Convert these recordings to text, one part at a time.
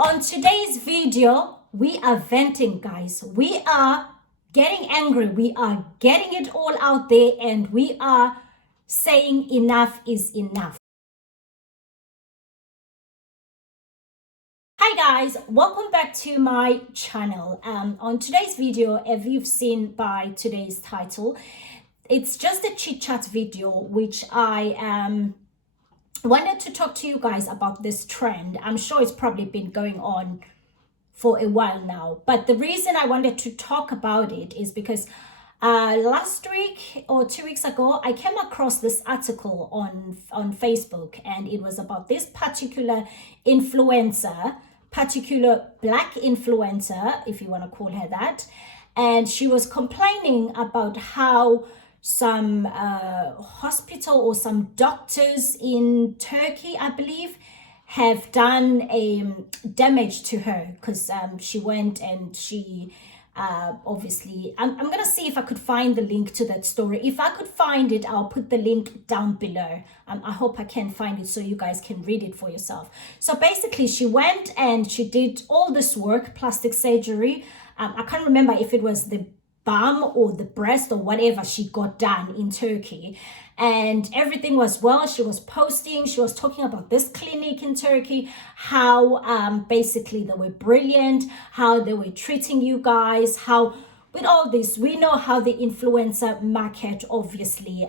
On today's video, we are venting, guys. We are getting angry. We are getting it all out there, and we are saying enough is enough. Hi guys, welcome back to my channel. On today's video, as you've seen by today's title, it's just a chit chat video which I wanted to talk to you guys about this trend. I'm sure it's probably been going on for a while now, but the reason I wanted to talk about it is because last week or 2 weeks ago, I came across this article on Facebook, and it was about this particular influencer, particular black influencer, if you want to call her that, and she was complaining about how some hospital or some doctors in Turkey, I believe, have done a damage to her because she went and she obviously, I'm gonna see if I could find the link to that story. If I could find it, I'll put the link down below. I hope I can find it so you guys can read it for yourself. So basically, she went and she did all this work, plastic surgery. I can't remember if it was the bum or the breast or whatever she got done in Turkey, and everything was well. She was posting, she was talking about this clinic in Turkey, how basically they were brilliant, how they were treating you guys, how with all this, we know how the influencer market obviously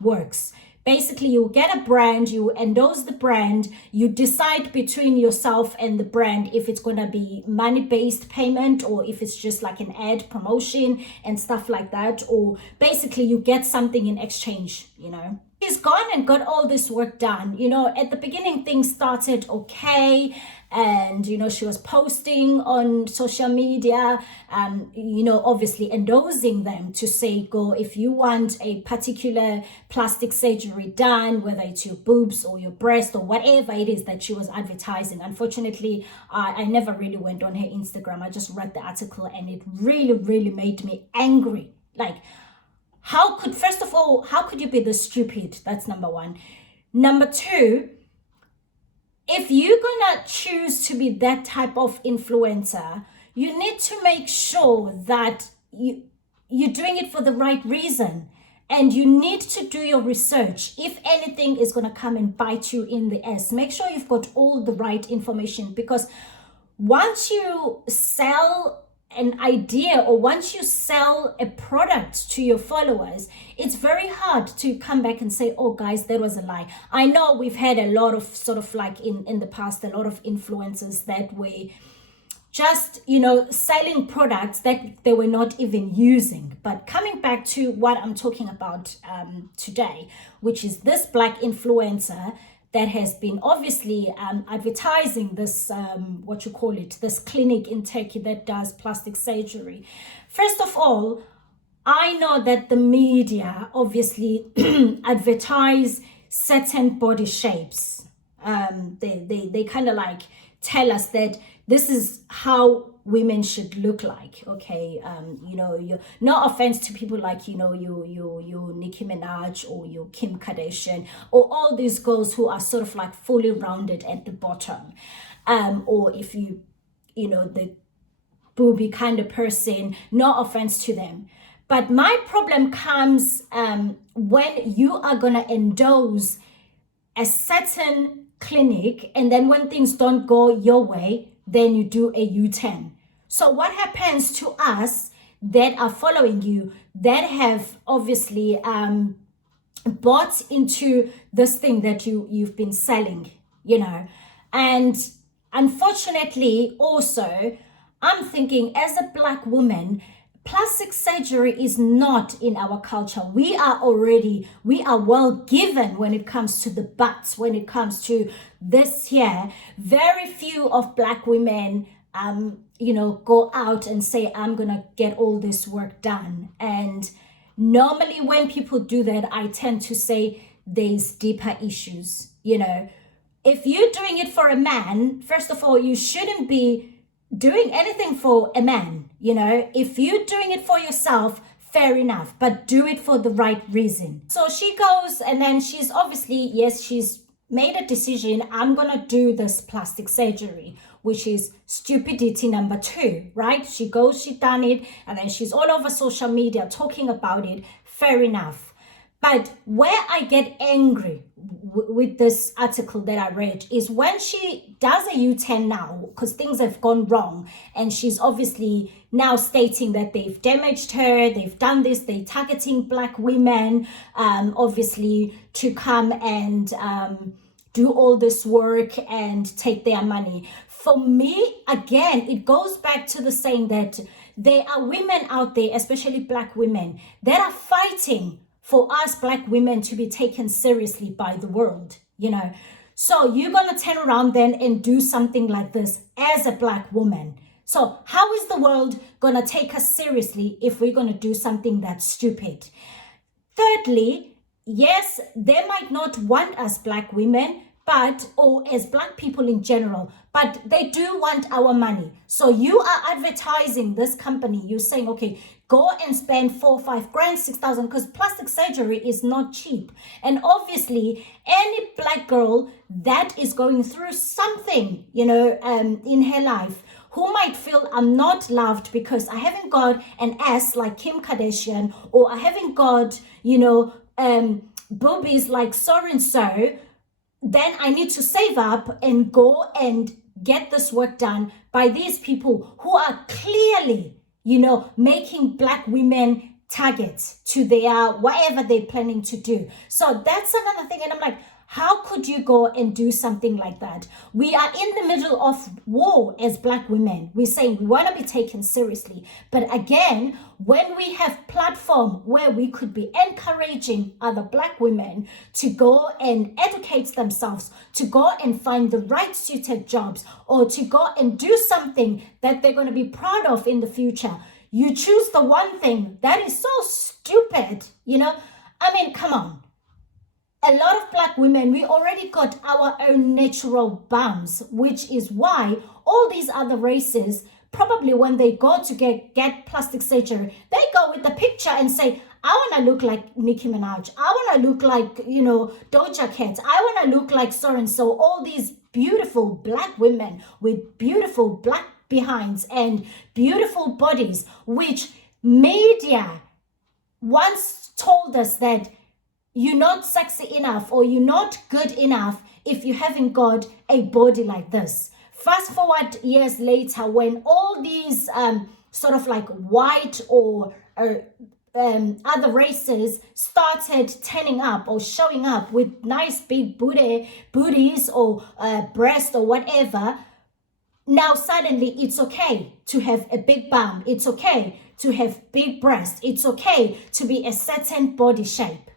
works. Basically, you get a brand, you endorse the brand, you decide between yourself and the brand if it's going to be money-based payment or if it's just like an ad promotion and stuff like that, or basically you get something in exchange, you know. She's gone and got all this work done. You know, at the beginning things started okay, and you know, she was posting on social media, you know, obviously endorsing them to say, go, if you want a particular plastic surgery done, whether it's your boobs or your breast or whatever it is that she was advertising. Unfortunately, I never really went on her Instagram. I just read the article, and it really made me angry. Like, how could, first of all, how could you be this stupid? That's number one. Number two, if you're gonna choose to be that type of influencer, you need to make sure that you're doing it for the right reason, and you need to do your research. If anything is gonna come and bite you in the ass, make sure you've got all the right information, because once you sell an idea or once you sell a product to your followers, it's very hard to come back and say, oh guys, that was a lie. I know we've had a lot of sort of like in the past, a lot of influencers that were just, you know, selling products that they were not even using. But coming back to what I'm talking about today, which is this black influencer that has been obviously advertising this, this clinic in Turkey that does plastic surgery. First of all, I know that the media obviously advertise certain body shapes. They kind of like tell us that this is how women should look like, okay? You know, no offense to people like, you know, you Nicki Minaj or you Kim Kardashian or all these girls who are sort of like fully rounded at the bottom, or if you know, the booby kind of person, no offense to them. But my problem comes when you are gonna endorse a certain clinic, and then when things don't go your way, then you do a U-turn. So what happens to us that are following you, that have obviously bought into this thing that you've been selling, you know? And unfortunately also, I'm thinking as a black woman, plastic surgery is not in our culture. We are well given when it comes to the butts, when it comes to this here. Very few of black women, you know, go out and say, I'm gonna get all this work done. And normally when people do that, I tend to say there's deeper issues. You know, if you're doing it for a man, first of all, you shouldn't be doing anything for a man. You know, if you're doing it for yourself, fair enough, but do it for the right reason. So she goes, and then she's obviously, yes, she's made a decision, I'm gonna do this plastic surgery. which is stupidity number 2, right? She done it, and then she's all over social media talking about it. Fair enough. But where I get angry with this article that I read is when she does a U-turn now, because things have gone wrong, and she's obviously now stating that they've damaged her, they've done this, they're targeting Black women, obviously, to come and do all this work and take their money. For me, again, it goes back to the saying that there are women out there, especially Black women, that are fighting for us Black women to be taken seriously by the world, you know. So you're going to turn around then and do something like this as a Black woman. So how is the world going to take us seriously if we're going to do something that's stupid? Thirdly, yes, they might not want us Black women, or as Black people in general, but they do want our money. So you are advertising this company. You're saying, okay, go and spend 4, 5 grand, 6,000, because plastic surgery is not cheap. And obviously, any Black girl that is going through something, you know, in her life, who might feel I'm not loved because I haven't got an ass like Kim Kardashian, or I haven't got, you know, boobies like so-and-so, then I need to save up and go and get this work done by these people who are clearly, you know, making Black women targets to their whatever they're planning to do. So that's another thing. And I'm like, how could you go and do something like that? We are in the middle of war as Black women. We're saying we want to be taken seriously. But again, when we have platform where we could be encouraging other Black women to go and educate themselves, to go and find the right suited jobs, or to go and do something that they're going to be proud of in the future, you choose the one thing that is so stupid, you know? I mean, come on. A lot of Black women, we already got our own natural bums, which is why all these other races, probably when they go to get plastic surgery, they go with the picture and say, I want to look like Nicki Minaj. I want to look like, you know, Doja Cat. I want to look like so-and-so. All these beautiful Black women with beautiful Black behinds and beautiful bodies, which media once told us that you're not sexy enough or you're not good enough if you haven't got a body like this. Fast forward years later, when all these sort of like white or other races started turning up or showing up with nice big booties or breast or whatever, now suddenly it's okay to have a big bum. It's okay to have big breasts. It's okay to be a certain body shape.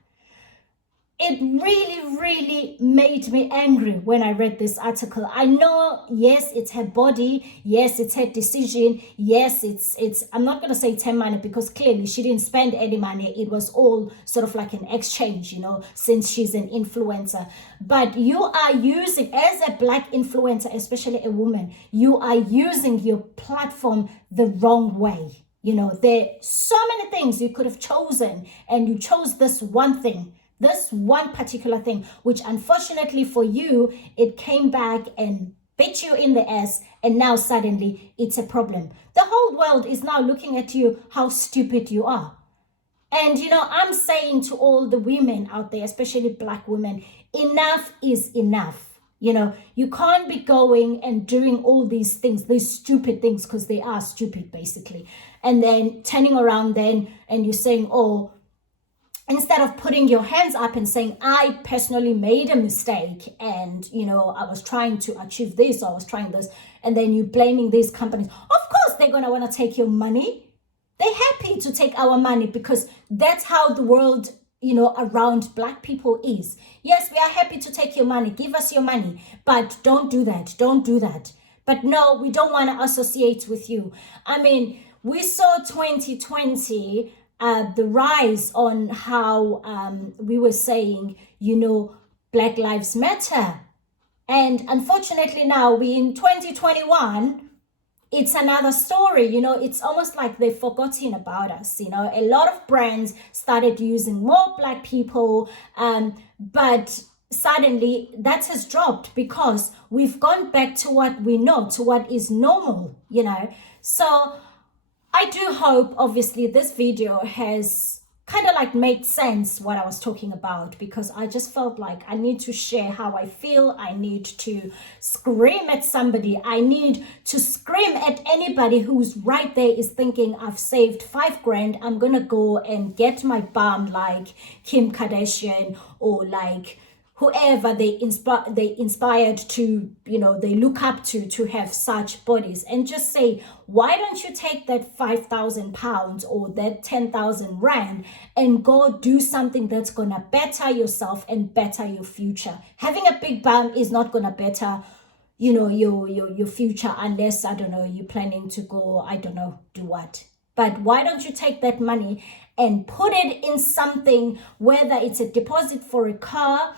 It really, really made me angry when I read this article. I know, yes, it's her body. Yes, it's her decision. Yes, it's I'm not going to say 10 money because clearly she didn't spend any money. It was all sort of like an exchange, you know, since she's an influencer. But you are using, as a Black influencer, especially a woman, you are using your platform the wrong way. You know, there are so many things you could have chosen, and you chose this one thing. This one particular thing, which unfortunately for you, it came back and bit you in the ass, and now suddenly it's a problem. The whole world is now looking at you, how stupid you are. And, you know, I'm saying to all the women out there, especially Black women, enough is enough. You know, you can't be going and doing all these things, these stupid things, because they are stupid, basically. And then turning around then and you're saying, oh, instead of putting your hands up and saying, I personally made a mistake and, you know, I was trying to achieve this, or I was trying this, and then you blaming these companies. Of course, they're going to want to take your money. They're happy to take our money because that's how the world, you know, around Black people is. Yes, we are happy to take your money. Give us your money, but don't do that. Don't do that. But no, we don't want to associate with you. I mean, we saw 2020, the rise on how we were saying, you know, Black Lives Matter. And unfortunately now we in 2021, it's another story. You know, it's almost like they've forgotten about us. You know, a lot of brands started using more Black people, but suddenly that has dropped because we've gone back to what we know, to what is normal, you know. So I do hope, obviously, this video has kind of like made sense what I was talking about, because I just felt like I need to share how I feel. I need to scream at somebody. I need to scream at anybody who's right there is thinking, I've saved $5 grand. I'm going to go and get my bum like Kim Kardashian, or like whoever they inspired to, you know, they look up to have such bodies, and just say, why don't you take that 5,000 pounds or that 10,000 rand and go do something that's gonna better yourself and better your future. Having a big bum is not gonna better, you know, your future, unless, I don't know, you're planning to go, I don't know, do what. But why don't you take that money and put it in something, whether it's a deposit for a car,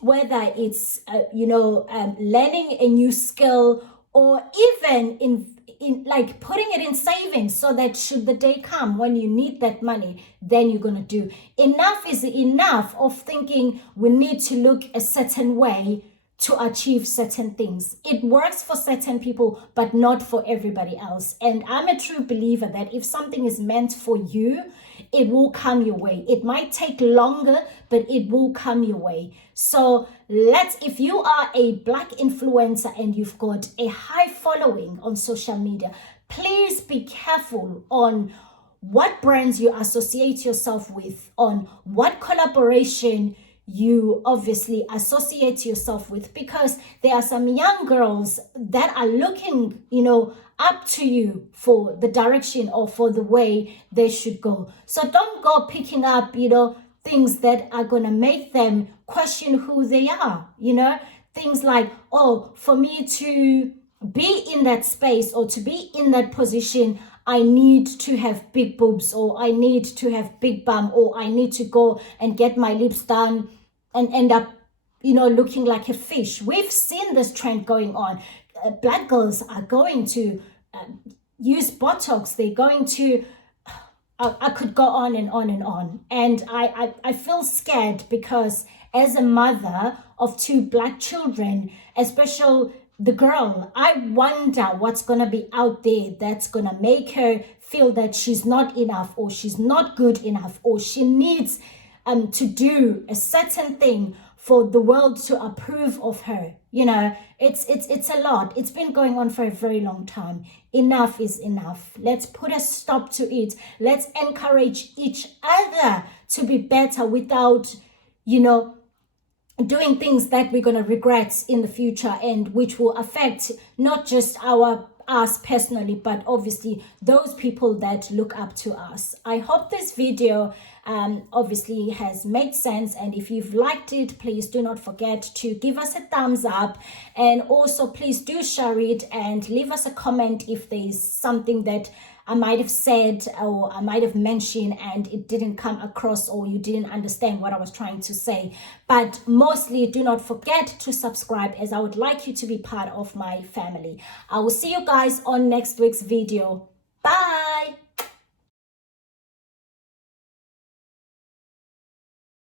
whether it's learning a new skill, or even in like putting it in savings, so that should the day come when you need that money, then you're going to do. Enough is enough of thinking we need to look a certain way to achieve certain things. It works for certain people, but not for everybody else. And I'm a true believer that if something is meant for you, it will come your way. It might take longer, but it will come your way. So if you are a Black influencer and you've got a high following on social media, please be careful on what brands you associate yourself with, on what collaboration you obviously associate yourself with, because there are some young girls that are looking, you know, up to you for the direction or for the way they should go. So don't go picking up, you know, things that are going to make them question who they are, you know, things like, oh, for me to be in that space or to be in that position, I need to have big boobs, or I need to have big bum, or I need to go and get my lips done and end up, you know, looking like a fish. We've seen this trend going on. Black girls are going to use Botox. They're going to, I could go on and on and on. And I feel scared, because as a mother of 2 Black children, especially the girl, I wonder what's going to be out there that's going to make her feel that she's not enough, or she's not good enough, or she needs to do a certain thing for the world to approve of her. You know, it's a lot. It's been going on for a very long time. Enough is enough. Let's put a stop to it. Let's encourage each other to be better without, you know, doing things that we're going to regret in the future, and which will affect not just us personally, but obviously those people that look up to us. I hope this video obviously has made sense, and if you've liked it, please do not forget to give us a thumbs up, and also please do share it and leave us a comment if there's something that I might have said or I might have mentioned and it didn't come across, or you didn't understand what I was trying to say. But mostly, do not forget to subscribe, as I would like you to be part of my family. I will see you guys on next week's video. Bye.